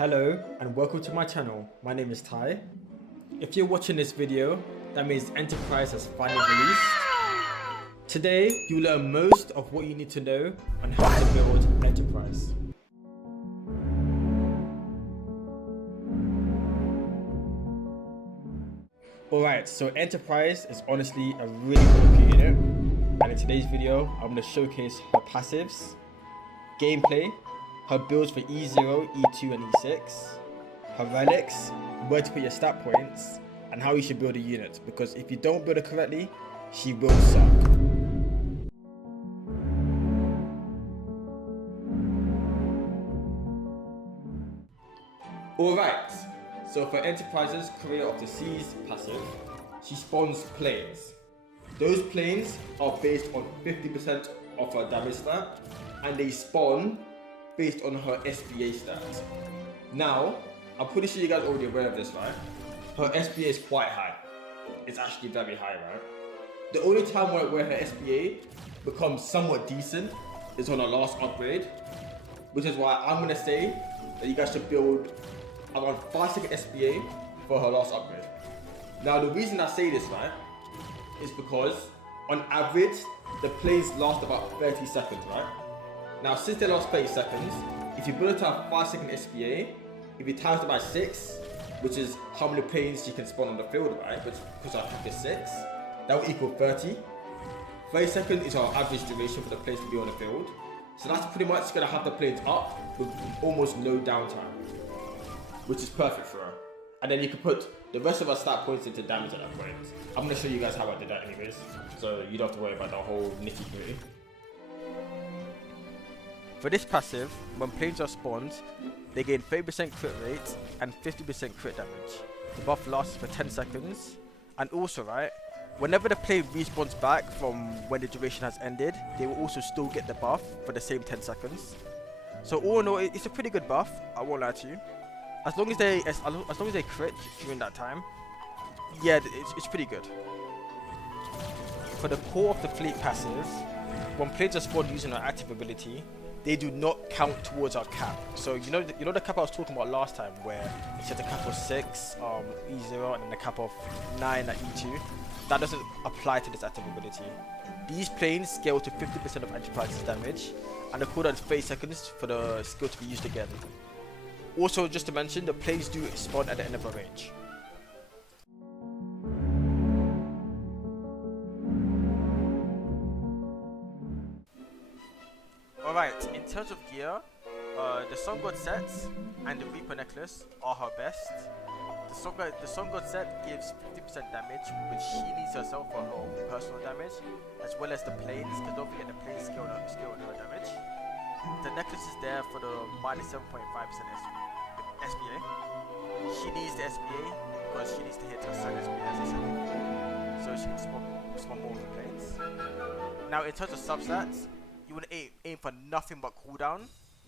Hello and welcome to my channel. My name is Ty. If you're watching this video, that means Enterprise has finally released. Today, you learn most of what you need to know on how to build Enterprise. Alright, so Enterprise is honestly a really good OP unit. And in today's video, I'm going to showcase her passives, gameplay, her builds for E0, E2 and E6, her relics, where to put your stat points, and how you should build a unit, because if you don't build it correctly, she will suck. Alright, so for Enterprise's Career of the Seas passive, she spawns planes. Those planes are based on 50% of her damage stat, and they spawn based on her SBA stats. Now, I'm pretty sure you guys are already aware of this, right? Her SBA is quite high. It's actually very high, right? The only time where her SBA becomes somewhat decent is on her last upgrade, which is why I'm gonna say that you guys should build around 5-second SBA for her last upgrade. Now, the reason I say this, right, is because on average, the planes last about 30 seconds, right? Now, since they last 30 seconds, if you build it to a 5-second SBA, if you times it by 6, which is how many planes you can spawn on the field, right? Because our pack is 6, that will equal 30. 30 seconds is our average duration for the planes to be on the field. So that's pretty much gonna have the planes up with almost no downtime, which is perfect for her. And then you can put the rest of our stat points into damage at that point. I'm gonna show you guys how I did that anyways, so you don't have to worry about the whole nitty-gritty. For this passive, when planes are spawned, they gain 30% crit rate and 50% crit damage. The buff lasts for 10 seconds. And also, right, whenever the plane respawns back from when the duration has ended, they will also still get the buff for the same 10 seconds. So all in all, it's a pretty good buff, I won't lie to you. As long as they crit during that time, yeah, it's pretty good. For the core of the fleet passive, when planes are spawned using our active ability, they do not count towards our cap. So you know the cap I was talking about last time, where it said the cap of 6 E0 and then the cap of 9 at E2. That doesn't apply to this active ability. These planes scale to 50% of Enterprise's damage, and the cooldown is 30 seconds for the skill to be used again. Also, just to mention, the planes do spawn at the end of a range. Alright, in terms of gear, the Sun God sets and the Reaper necklace are her best. The Sun God set gives 50% damage, which she needs herself for her own personal damage, as well as the planes, because don't forget the planes scale on her damage. The necklace is there for the minus 7.5% SBA. She needs the SBA because she needs to hit her sun SBA, as I said, so she can spawn more of the planes. Now, in terms of substats, you want to aim for nothing but cooldown.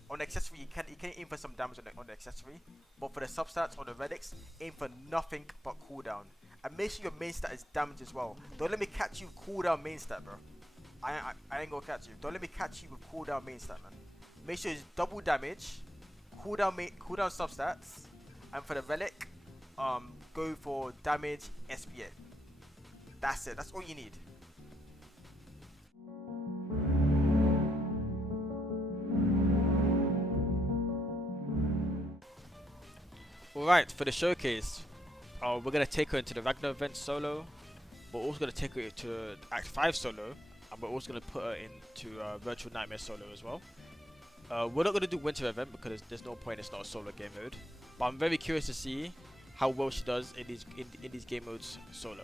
On the accessory, you can aim for some damage on the accessory, but for the substats or the relics, aim for nothing but cooldown. And make sure your main stat is damage as well. Don't let me catch you with cooldown main stat, bro. I ain't gonna catch you. Don't let me catch you with cooldown main stat, man. Make sure it's double damage, cooldown substats, and for the relic, go for damage SBA. That's it. That's all you need. Alright, for the showcase, we're going to take her into the Ragnar event solo. We're also going to take her to Act 5 solo. And we're also going to put her into Virtual Nightmare solo as well. We're not going to do Winter event because there's no point, it's not a solo game mode. But I'm very curious to see how well she does in these game modes solo.